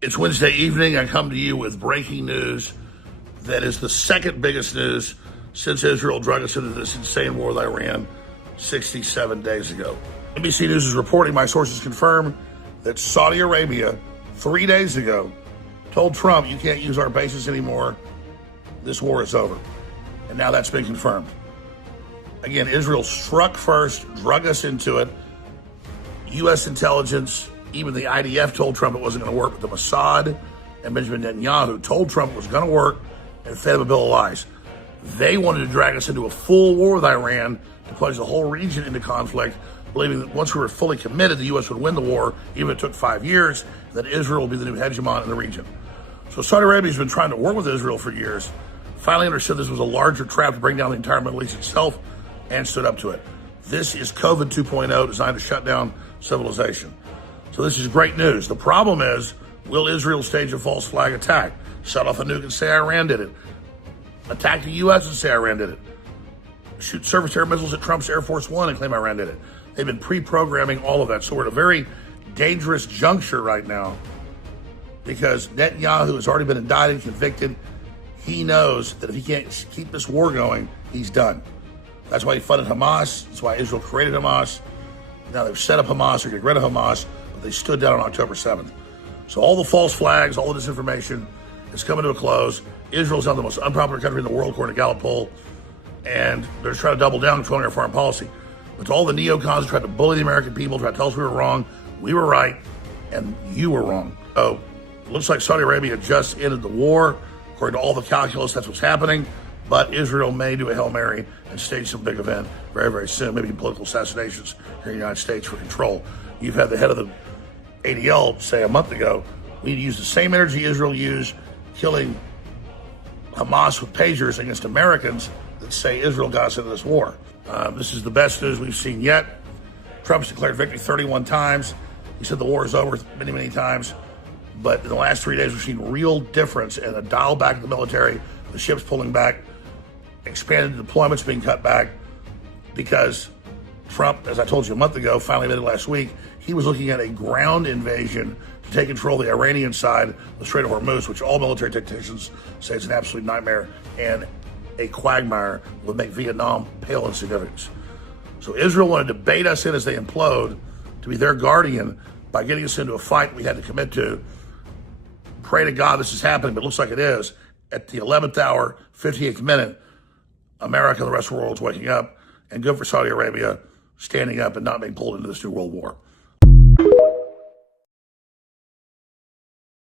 It's Wednesday evening. I come to you with breaking news that is the second biggest news since Israel drug us into this insane war with Iran 67 days ago. NBC News is reporting, my sources confirm, that Saudi Arabia 3 days ago told Trump, you can't use our bases anymore. This war is over. And now that's been confirmed. Again, Israel struck first, drug us into it. U.S. intelligence, even the IDF told Trump it wasn't going to work, but the Mossad and Benjamin Netanyahu told Trump it was going to work and fed him a bill of lies. They wanted to drag us into a full war with Iran to plunge the whole region into conflict, believing that once we were fully committed, the U.S. would win the war, even if it took 5 years, that Israel would be the new hegemon in the region. So Saudi Arabia has been trying to work with Israel for years, finally understood this was a larger trap to bring down the entire Middle East itself, and stood up to it. This is COVID 2.0 designed to shut down civilization. So this is great news. The problem is, will Israel stage a false flag attack? Shut off a nuke and say Iran did it. Attack the U.S. and say Iran did it. Shoot surface air missiles at Trump's Air Force One and claim Iran did it. They've been pre-programming all of that. So we're at a very dangerous juncture right now because Netanyahu has already been indicted, convicted. He knows that if he can't keep this war going, he's done. That's why he funded Hamas. That's why Israel created Hamas. Now they've set up Hamas or get rid of Hamas, but they stood down on October 7th. So all the false flags, all the disinformation is coming to a close. Israel's now the most unpopular country in the world, according to Gallup poll, and they're trying to double down controlling our foreign policy. But to all the neocons who tried to bully the American people, tried to tell us we were wrong, we were right, and you were wrong. So it looks like Saudi Arabia just ended the war. According to all the calculus, that's what's happening. But Israel may do a Hail Mary and stage some big event very, very soon, maybe political assassinations here in the United States for control. You've had the head of the ADL say a month ago, we need to use the same energy Israel used killing Hamas with pagers against Americans that say Israel got us into this war. This is the best news we've seen yet. Trump's declared victory 31 times. He said the war is over many, many times. But in the last 3 days, we've seen real difference and a dial back in the military, the ships pulling back, expanded deployments being cut back because Trump, as I told you a month ago, finally admitted last week, he was looking at a ground invasion to take control of the Iranian side of the Strait of Hormuz, which all military tacticians say is an absolute nightmare and a quagmire would make Vietnam pale in significance. So Israel wanted to bait us in as they implode to be their guardian by getting us into a fight we had to commit to. Pray to God this is happening, but it looks like it is. At the 11th hour, 58th minute, America and the rest of the world is waking up, and good for Saudi Arabia standing up and not being pulled into this new world war.